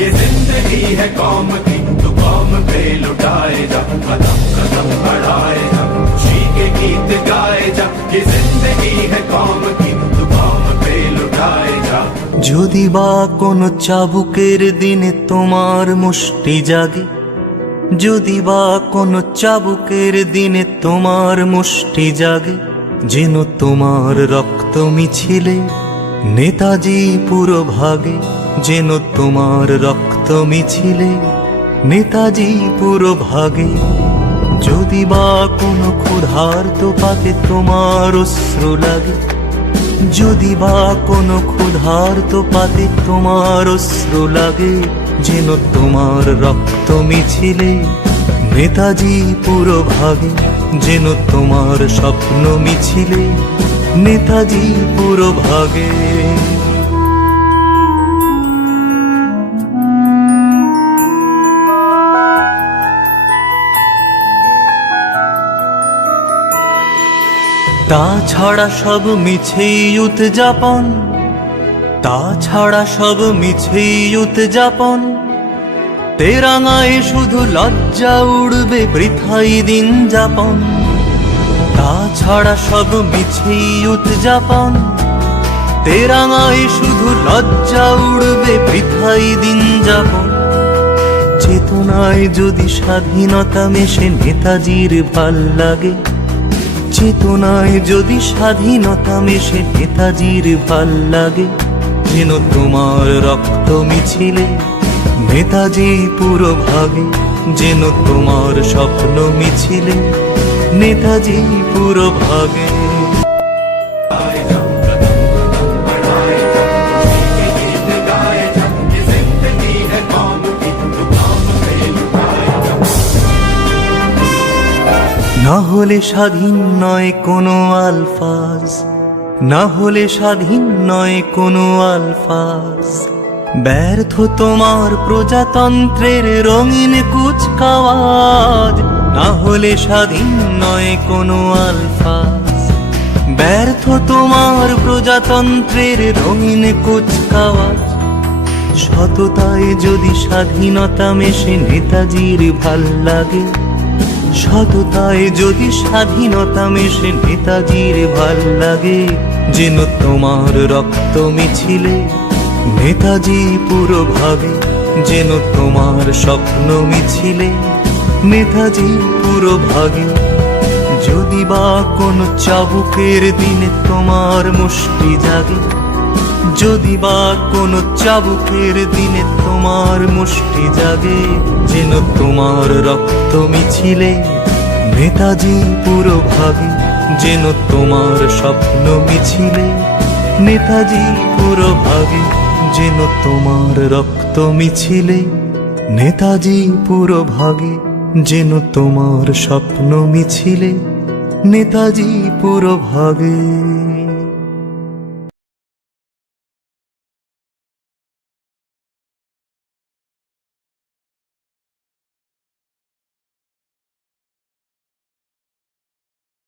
ये जिंदगी है कौम की तो कौम पे लुटाए जा कदम कदम बढ़ाए जा खुशी के गीत गाए जा ये जिंदगी है कौम की तो कौम पे लुटाए जा যদি বা কোনো চাবুকের দিনে তোমার মুষ্টি জাগে যদি বা কোনো চাবুকের দিনে তোমার মুষ্টি জাগে যেন তোমার রক্ত মিছিলে নেতাজি পুরো ভাগে যেন তোমার রক্ত মিছিলে। নেতাজি পুরো ভাগে যদি বা কোনো ক্ষুধার্ত পাতে তোমার অশ্রু লাগে। যদি বা কোনো ক্ষুধার্ত পাতে তোমার অশ্রু লাগে, যেন তোমার রক্ত মিছিলে। নেতাজি পুরো ভাগে যেন তোমার স্বপ্ন মিছিলে। নেতাজি পুরো ভাগে তাছাড়া সব মিছেই উদযাপন তাছাড়া সব মিছেই উদযাপন তেরাঙায় শুধু লজ্জা উড়বে বৃথাই দিন যাপন। তাছাড়া সব মিছেই উদযাপন। তেরাঙায় শুধু লজ্জা উড়বে বৃথাই দিন যাপন। চেতনায় যদি স্বাধীনতা মেশে নেতাজির ভালো লাগে, চেতনায় যদি স্বাধীনতা মেশে নেতাজির ভালো লাগে, যেন তোমার রক্ত মিছিলে নেতাজি পুরো ভাগে, যেন তোমার স্বপ্ন মিছিলে নেতাজি পুরো ভাগে। না হলে স্বাধীন নয় কোনো আলফাজ, না হলে স্বাধীন নয় কোনো আলফাজ। ব্যর্থ তোমার প্রজাতন্ত্রের রঙিন কুচকাওয়াজ না হলে স্বাধীন নয় কোনো আলফাজ ব্যর্থ তোমার প্রজাতন্ত্রের রঙিন কুচকাওয়াজ। সততায় যদি স্বাধীনতা মেশে নেতাজির ভালো লাগে, সততায় যদি স্বাধীনতা মেশে নেতাজির ভালো লাগে, যেন তোমার রক্ত মিছিলে নেতাজি পুরো ভাগে যেন তোমার স্বপ্ন মিছিলে নেতাজি পুরো ভাগে যদি বা কোনো চাবুকের দিনে তোমার মুষ্টি জাগে, যদি বা কোনো চাবুকের দিনে তোমার মুষ্টি জাগে, যেন তোমার রক্ত মিছিলে নেতাজি পুরো ভাগে যেন তোমার স্বপ্ন মিছিলে নেতাজি পুরো ভাগে যেন তোমার রক্ত মিছিলে, নেতাজি পুরো ভাগে যেন তোমার স্বপ্ন মিছিলে নেতাজি পুরো ভাগে